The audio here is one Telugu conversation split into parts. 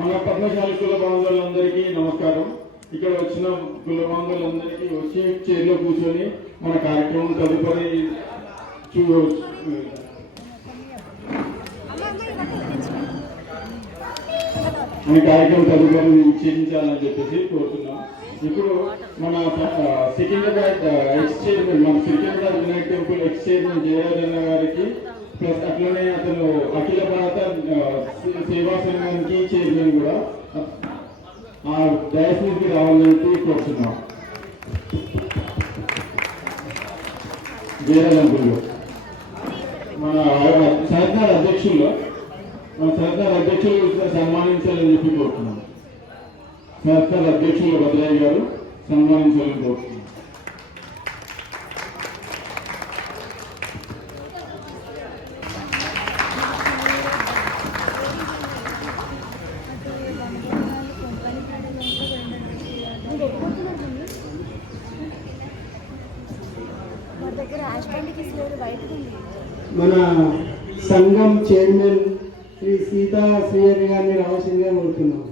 మన పద్మశాలి కుల బాంధవులందరికీ నమస్కారం. ఇక్కడ వచ్చిన కుల బాంధవులందరికీ వచ్చి చైర్లో కూర్చొని మన కార్యక్రమం తదుపరి చూ మన కార్యక్రమం తదుపరి నిశ్చయించాలని చెప్పేసి కోరుతున్నాం. ఇప్పుడు మన సికింద్రాబాద్ ఆ, ఎక్స్ చైర్మన్ మన Secunderabad Vinayaka temple ex chairman జయరాజన్న గారికి ప్లస్ అట్లనే అతను అఖిల భారత సేవా సంఘానికి చైర్మన్ కూడా. ఆ డయాసిస్కి రావాలని కోరుతున్నాం. జయరాజన్ మన సర్కార్ అధ్యక్షులు మన సర్కార్ అధ్యక్షులు సన్మానించాలని చెప్పి కోరుతున్నాం సర్కార్ అధ్యక్షులు భద్రయ్య గారు సన్మానించాలని కోరుతున్నాం మా దగ్గర హాస్పిటల్కి లేదు బయట ఉంది మన సంఘం చైర్మన్ శ్రీ సీతా శ్రీహరి గారిని రావాల్సిందిగా కోరుతున్నాం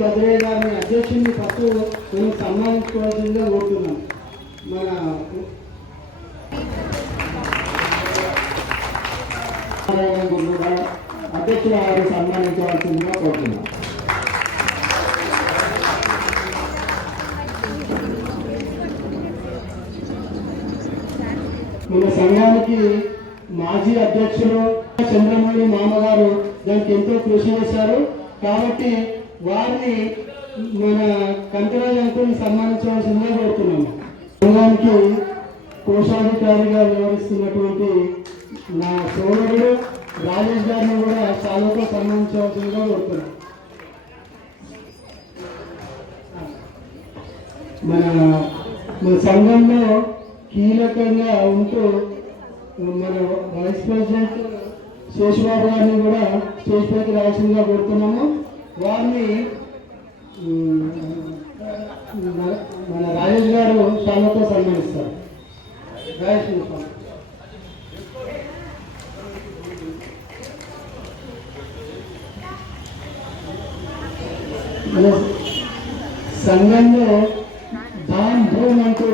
భద్రయ్య గారిని అధ్యక్షుడిని ఫస్ట్ మనం సన్మానించుకోవాల్సిందిగా కోరుతున్నాం మన కూడా అధ్యక్షుల వారు సన్మానించవలసిందిగా కోరుతున్నాం మన సంఘానికి మాజీ అధ్యక్షులు చంద్రమౌళి మామగారు దానికి ఎంతో కృషి చేశారు. కాబట్టి వారిని మన కంటరాజ్ అంకుల్ని సన్మానించవలసిందిగా కోరుతున్నాము. సంఘానికి కోశాధికారిగా వ్యవహరిస్తున్నటువంటి నా సోదరుడు రాజేష్ గారిని కూడా చాలాతో సన్మానించవలసిందిగా కోరుతున్నాం మన మన సంఘంలో కీలకంగా ఉంటూ మన వైస్ ప్రెసిడెంట్ శేషబాబు గారిని కూడా స్టేజ్ పైకి రావాల్సిందిగా కోరుతున్నాము. వారిని మన- రాజేష్ గారు స్వామితో సన్మానిస్తారు. రాజేష్ స్వామి. మన సంఘంలో దాన్ భూమ్ అంటూ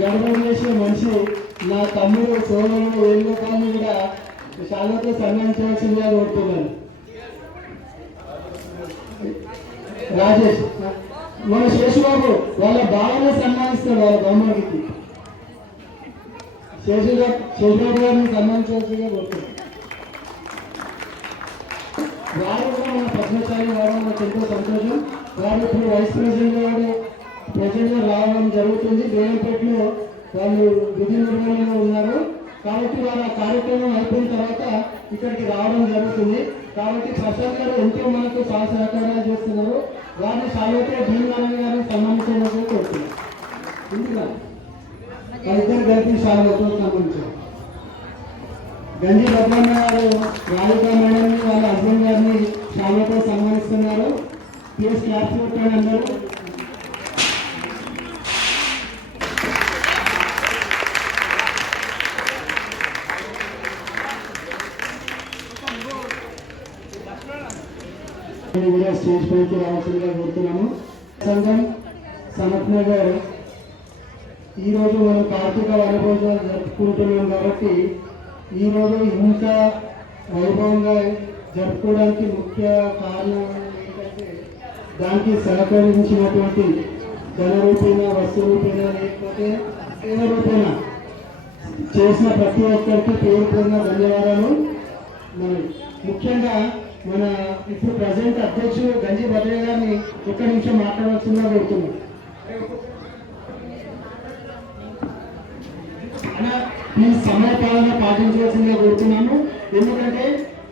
గర్వం చేసిన మనిషి నా తమ్ముడు సోదరుడు వేణుగోపాల్ని కూడా శాలతో సన్మానించవలసిందిగా కోరుతున్నాను. రాజేష్ మన శేషుబాబు వాళ్ళ బావనే సన్మానిస్తాడు వాళ్ళ బొమ్మకి శేషుగా శేషుబాబు గారిని సన్మానించవలసిందిగా కోరుతున్నాను వారు కూడా మన పద్మశాలి రావడం నాకు ఎంతో సంతోషం. వారు ఇప్పుడు వైస్ ప్రెసిడెంట్ గారు ప్రెసిడెంట్ రావడం జరుగుతుంది. బేగంపేటలో వాళ్ళు విధి నిర్వహణలో ఉన్నారు. కాబట్టి వారు ఆ కార్యక్రమం అయిపోయిన తర్వాత ఇక్కడికి రావడం జరుగుతుంది. కాబట్టి ప్రసాద్ గారు ఎంతో మనకు సహ సహకారాలు చేస్తున్నారు. వారిని సాయంతో భీమనారాయణ గారిని సన్మానించడానికి కోరుతున్నారు ఎందుకు వాళ్ళిద్దరు కలిపి సాయంతో సంబంధించారు గంజి భద్రన్న గారు కూడా స్టేజ్ రావాల్సిందిగా కోరుతున్నాము. సంఘం సమత్ నగర్ ఈరోజు మనం కార్తీక వనభోజనాలు జరుపుకుంటున్నాం కాబట్టి ఈ రోజు ఇంత వైభవంగా జరుపుకోవడానికి ముఖ్య కారణం ఏంటంటే దానికి సహకరించినటువంటి ధన రూపేణ వస్తు రూపేణ లేకపోతే సేవ రూపేణ చేసిన ప్రతి ఒక్కరికి పేరు పొందిన ధన్యవాదాలు. మరి ముఖ్యంగా మన ఇప్పుడు ప్రజెంట్ అధ్యక్షుడు గంజి భద్రయ్య గారిని ఒక్క నిమిషం మాట్లాడవలసిందిగా కోరుతున్నాం. అలా సమయపాలన పాటించవలసిందిగా కోరుతున్నాను. ఎందుకంటే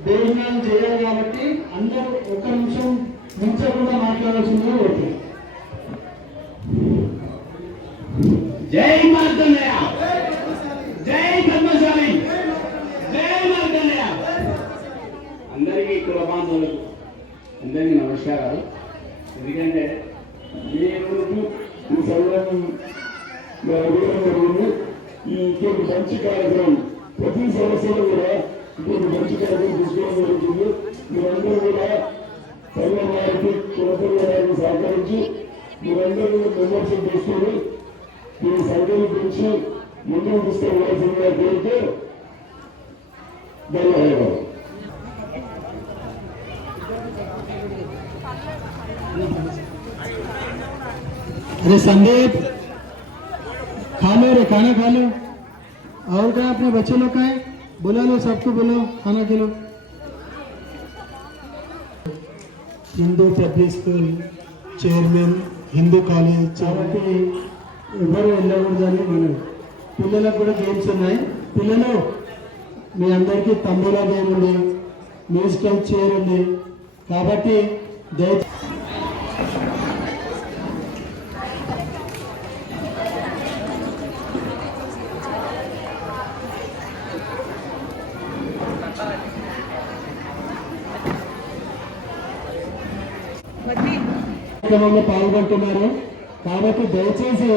భోజనాలు చేయాలి కాబట్టి అందరూ ఒక్క నిమిషం మించకుండా మాట్లాడవలసిందిగా కోరుతున్నాను జై మార్గం జై పద్మశాలి జై మార్కండేయ అందరికీ కులబాంధవులకు అందరికీ నమస్కారాలు. ఎందుకంటే ఈరోజు ఈ సంఘం ఈ ఇంకొక మంచి కార్యక్రమం ప్రతి సంవత్సరం కూడా మీరు మంచి కార్యక్రమం తీసుకోవడం జరుగుతుంది. మీరందరూ కూడా సంఘం వారికి కులపరి వారికి సహకరించి మీరందరూ మెంబర్షిప్ తీసుకొని మీ సంఖ్యను గురించి ముందుకు తీసుకెళ్ళవలసిందిగా కోరితే ధన్యవాదాలు. अरे संदीप खा लो रे खाना खा लो और क्या अपने बच्चे लोग का है बुला लो सबको बोलो खाना खिलो Hindu public school chairman Hindu college కాబట్టి ఎవరు వెళ్ళకూడదని మనం పిల్లలకు కూడా గేమ్స్ ఉన్నాయి పిల్లలు మీ అందరికీ తంబులా గేమ్ ఉంది మ్యూజికల్ చైర్ ఉంది కాబట్టి దయ కార్యక్రమంలో పాల్గొంటున్నారు. కాబట్టి దయచేసి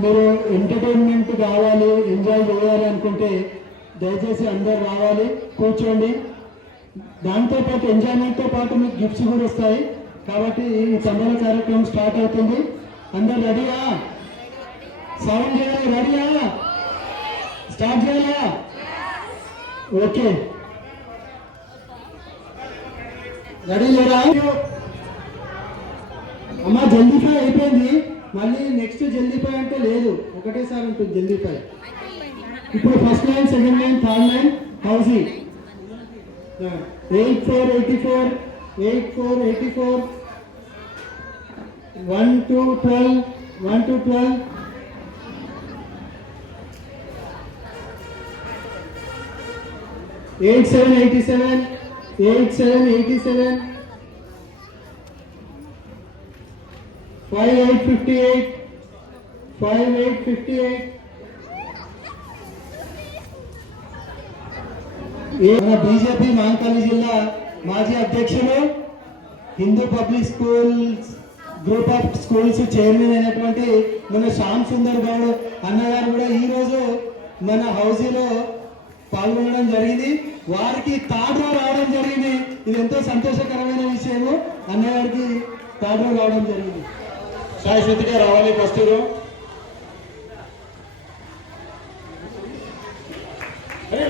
మీరు ఎంటర్టైన్మెంట్ కావాలి ఎంజాయ్ చేయాలి అనుకుంటే దయచేసి అందరు రావాలి కూర్చోండి. దాంతోపాటు ఎంజాయ్మెంట్తో పాటు మీకు గిఫ్ట్స్ కూడా వస్తాయి. కాబట్టి ఈ సంబర కార్యక్రమం స్టార్ట్ అవుతుంది. అందరు రెడీయా? సౌండ్ చేయాలి? రెడీయా? స్టార్ట్ చేయాలా? ఓకే రెడీ లేదా? అమ్మ జల్దీఫై అయిపోయింది. మళ్ళీ నెక్స్ట్ జల్దీపాయ్ అంటే లేదు. ఒకటేసారి ఉంటుంది జల్దీఫై ఇప్పుడు first line second line third line housing eight four eighty four eight four eighty four one two twelve one two twelve eight seven eighty seven eight seven eighty seven five eight fifty eight. Five eight fifty eight. మన బీజేపీ మాంకాలి జిల్లా మాజీ అధ్యక్షులు Hindu public schools group of schools chairman అయినటువంటి మన శ్యామ్ సుందర్ గౌడ్ అన్నగారు కూడా ఈరోజు మన హౌజీలో పాల్గొనడం జరిగింది. వారికి తాడ్రో రావడం జరిగింది. ఇది ఎంతో సంతోషకరమైన విషయము. అన్నగారికి తాడ్రో రావడం జరిగింది. సాయి శృతిగా రావాలి ఫస్ట్ అరే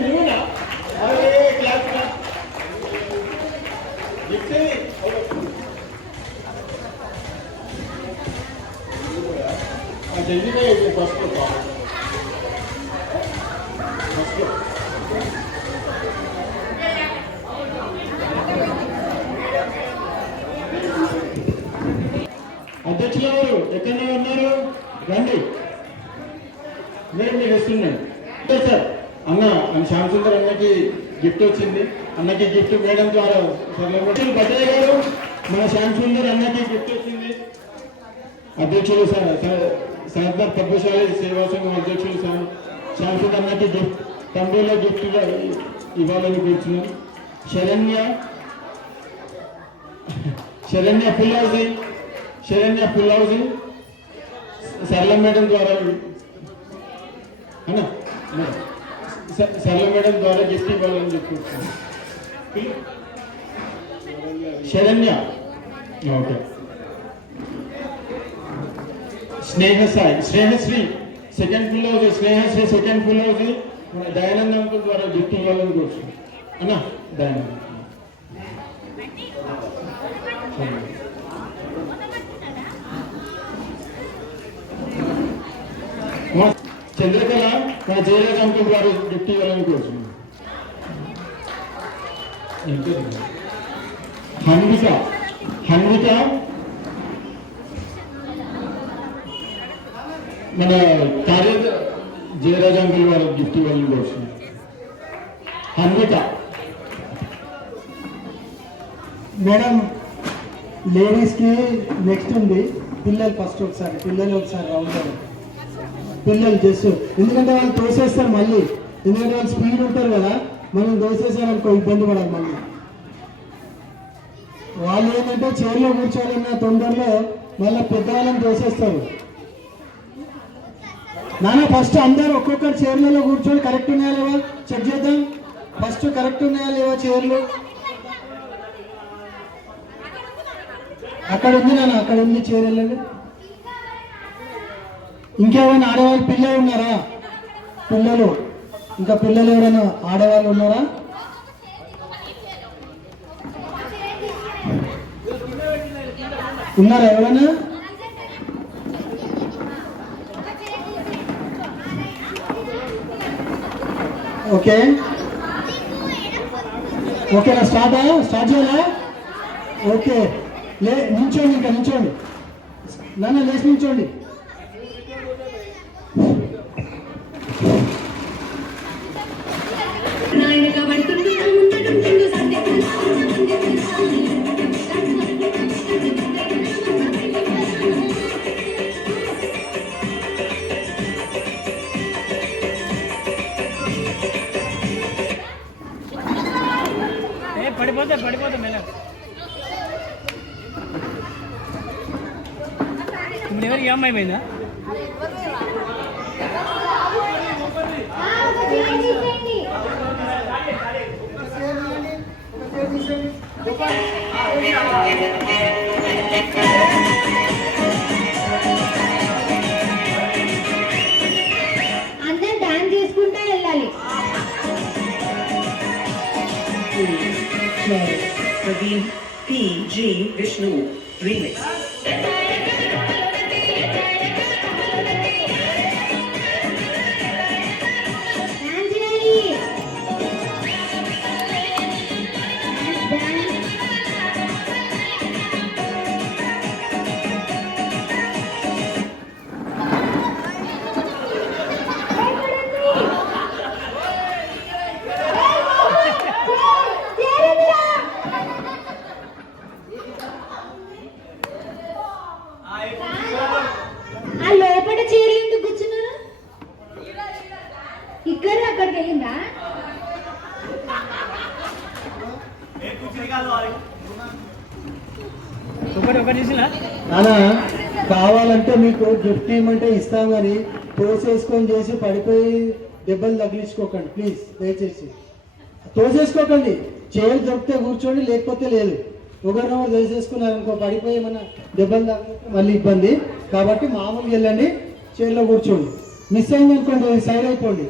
జల్దీగా ఫస్ట్ ఫస్ట్ అధ్యక్షులు ఎవరు ఎక్కడ ఉన్నారు? రండి. నేను వస్తున్నాను అంటే సార్ అన్న అన్న శ్యామ్ సుందర్ అన్నకి గిఫ్ట్ వచ్చింది. అన్నకి గిఫ్ట్ మేడం ద్వారా సర్లే భద్రయ్య గారు మన శ్యామ్ సుందర్ అన్నకి గిఫ్ట్ వచ్చింది. అధ్యక్షులు సార్ స- సర్దార్ పద్మశాలి సేవా సంఘం అధ్యక్షులు సార్ శ్యామ్ సుందర్ అన్నకి గిఫ్ట్ తండ్రిలో గిఫ్ట్ ఇవ్వాలని కూర్చున్నాను. శరణ్య. శరణ్య పుల్లాజీ శరణ్య పుల్లాజీ సరళ మేడం ద్వారా సరళ మేడం ద్వారా గిఫ్ట్ ఇవ్వాలని చెప్పుకుంటున్నాను Saranya. Okay. Sneha Sai Snehasri second full house Snehasri second full house మన దయానంద అంకుల్ ద్వారా గిఫ్ట్ ఇవ్వాలని కూర్చున్నాను అన్నా దయానంద. మా చంద్రకళ మన జయరాజ్ అంకుల్ గారు గిఫ్ట్ ఇవ్వాలని కోరుతున్నాను హన్విక హన్విక మన కార్య జయరాజ్ అంకుల్ గారు గిఫ్ట్ ఇవ్వాలని కోరుతున్నాను హన్విక మేడం లేడీస్కి నెక్స్ట్ ఉంది. పిల్లలు ఫస్ట్ ఒకసారి పిల్లలు ఒకసారి రౌండ్ అవ్వండి. పిల్లలు జస్ట్. ఎందుకంటే వాళ్ళు తోసేస్తారు మళ్ళీ. ఎందుకంటే వాళ్ళు స్పీడ్ ఉంటారు కదా మనం తోసేసారు ఇబ్బంది పడాలి మళ్ళీ. వాళ్ళు ఏంటంటే చైర్లో కూర్చోవాలన్న తొందరలో మళ్ళీ పెద్దవాళ్ళని తోసేస్తారు. నాన్న ఫస్ట్ అందరు ఒక్కొక్కరు చైర్లలో కూర్చొని కరెక్ట్ ఉన్నాయా లేవా? చెక్ చేద్దాం. ఫస్ట్ కరెక్ట్ ఉన్నాయా లేవా చైర్లు? అక్కడ ఉంది నాన్న అక్కడ ఉంది చైర్ వెళ్ళండి. ఇంకేమైనా ఆడవాళ్ళు పిల్లలు ఉన్నారా? పిల్లలు. ఇంకా పిల్లలు ఎవరైనా ఆడవాళ్ళు ఉన్నారా? ఉన్నారా ఎవరైనా? ఓకే. ఓకేనా స్టార్ట్ స్టార్ట్ చేయాలా? ఓకే. లే నించోండి ఇంకా నించోండి నాన్న లేచి నించోండి શ્રી વિષ્ણુ ત્રિને వెళ్ళిందా కావాలంటే మీకు గిఫ్ట్ ఇవ్వమంటే ఇస్తాం కానీ తోసేసుకొని చేసి పడిపోయి దెబ్బలు తగిలించుకోకండి. ప్లీజ్ దయచేసి. తోసేసుకోకండి. చైర్ దొరికితే కూర్చోండి లేకపోతే లేదు. ఒకరినొకరు తోసేసుకున్నారనుకో పడిపోయి ఏమన్నా దెబ్బలు తగిలితే మళ్ళీ ఇబ్బంది. కాబట్టి మామూలుగా వెళ్ళండి చైర్లో కూర్చోండి. మిస్ అయింది అనుకోండి సైడ్ అయిపోండి.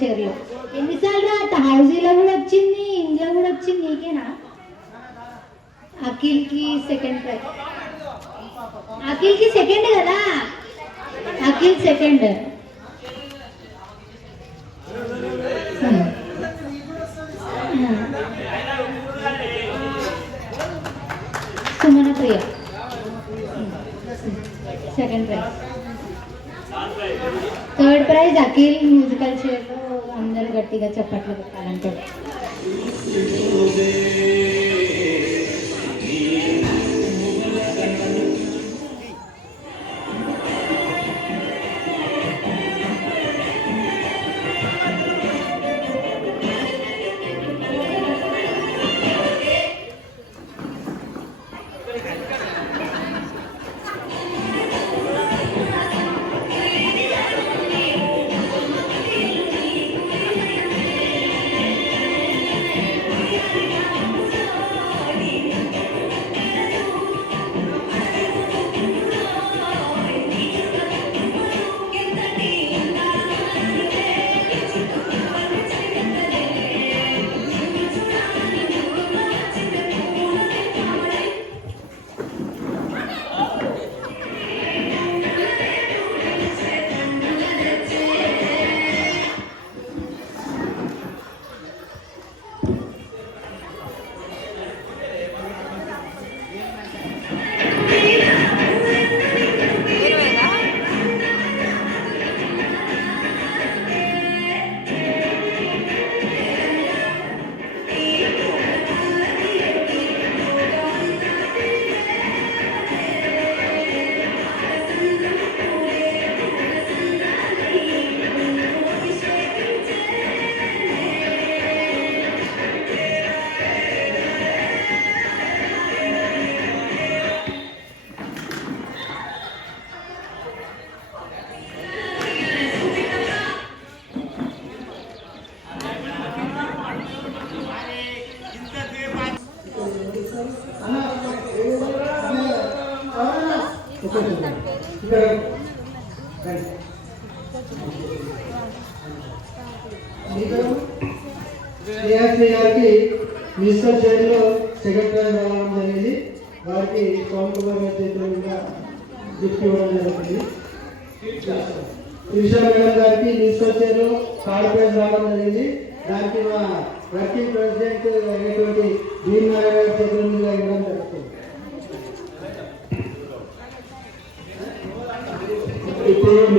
దినేష్ మ్యూజికల్ చైర్లో ఎన్నిసార్లు రా హౌజీలో కూడా వచ్చింది ఇందులో కూడా వచ్చింది నీకేనా? అఖిల్కి సెకండ్ ప్రైజ్ అఖిల్కి సెకండ్ కదా? Akhil second Sumana Priya. Second prize third prize Akhil musical చైర్లో అందరూ గట్టిగా చప్పట్లు పెట్టాలంటే ఇప్పుడు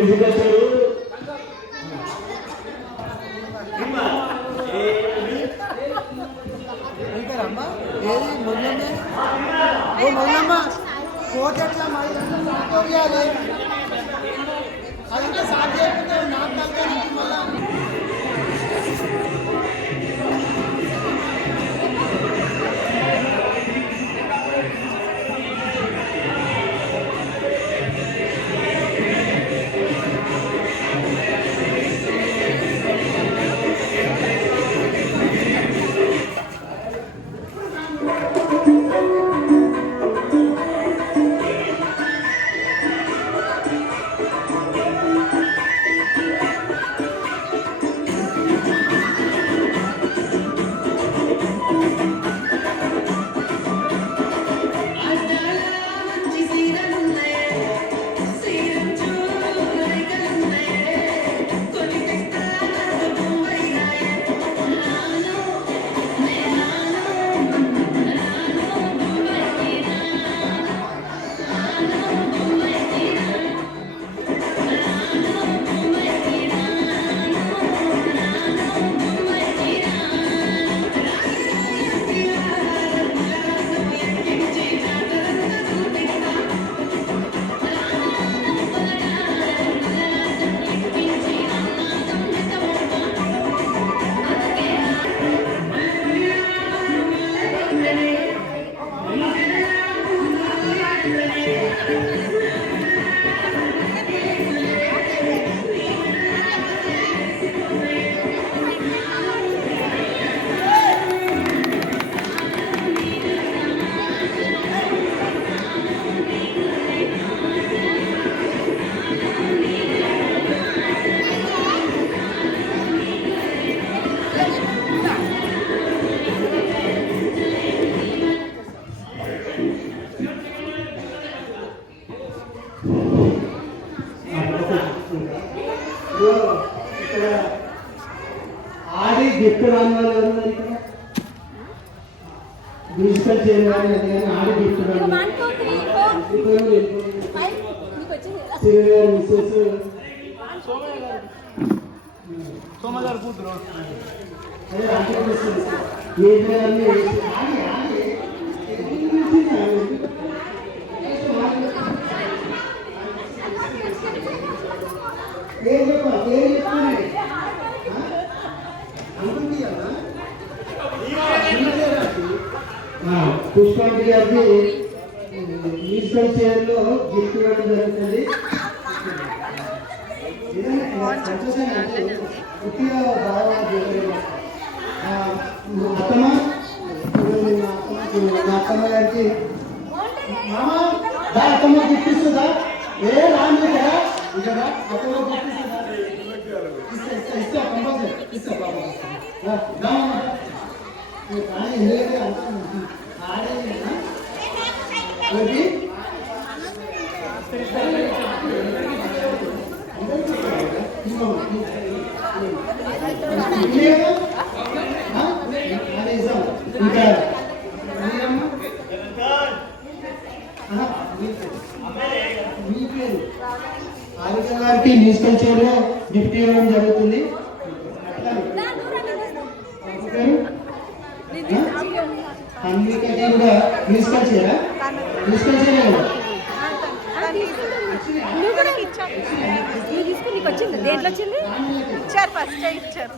పుష్పాంజలి గారికి మ్యూజికల్ చైర్లో గిఫ్ట్ ఇవ్వడం జరుగుతుంది. ఏదైనా బాగా అత్తమ్మ మా అత్తమ్మ- గారికి. మామ దా అత్తమ్మ గిఫ్ట్ ఇస్తుందా? ఏ రాను కదా ఇక్కడ అత్తమ్మ గిఫ్ట్ ఇస్తుందా? ఇస్తా ఇస్తా ఇస్తా కంపల్సరీ. ఇస్తా బాబా మామ. నువ్వు కానీ ఎందుకంటే అంత ఆడే ఏంటి ఇంకా మీ పేరు ఆరోగ్య గారికి మ్యూజికల్ చైర్లో గిఫ్ట్ ఇవ్వడం జరుగుతుంది మీ పేరు అన్వికకి కూడా మ్యూజికల్ చైరా మ్యూజికల్ చైర్ కదా నువ్వు కూడా ఇచ్చావు నువ్వు తీసుకుని నీకు వచ్చింది దేంట్లో వచ్చింది ఇచ్చారు ఫస్ట్ ఇచ్చారు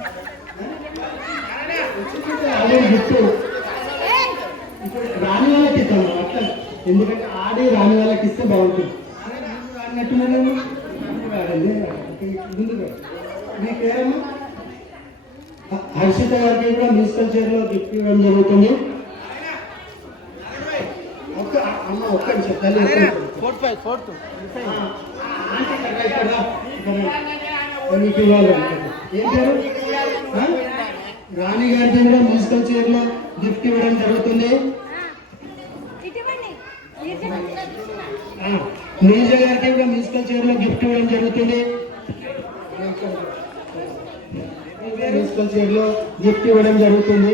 అదే గిఫ్ట్ ఇప్పుడు రాని వాళ్ళకి ఇస్తాం అట్లా ఎందుకంటే ఆడి రాని వాళ్ళకి ఇస్తే బాగుంటుంది ఆడినట్టు మనం ఆడండి ముందుకు మీ పేరమ్మా హర్షిత గారికి కూడా మ్యూజికల్ చైర్లో గిఫ్ట్ ఇవ్వడం జరుగుతుంది ఒక్క అమ్మ ఒక్క నిమిషం తల్లి. Fourth five fourth. మీకు ఇవ్వాలి. ఏం పేరు? రాణి గారికి కూడా మ్యూజికల్ చైర్లో గిఫ్ట్ ఇవ్వడం జరుగుతుంది నీరజ గారికి కూడా మ్యూజికల్ చైర్లో గిఫ్ట్ ఇవ్వడం జరుగుతుంది. మ్యూజికల్ చైర్లో గిఫ్ట్ ఇవ్వడం జరుగుతుంది.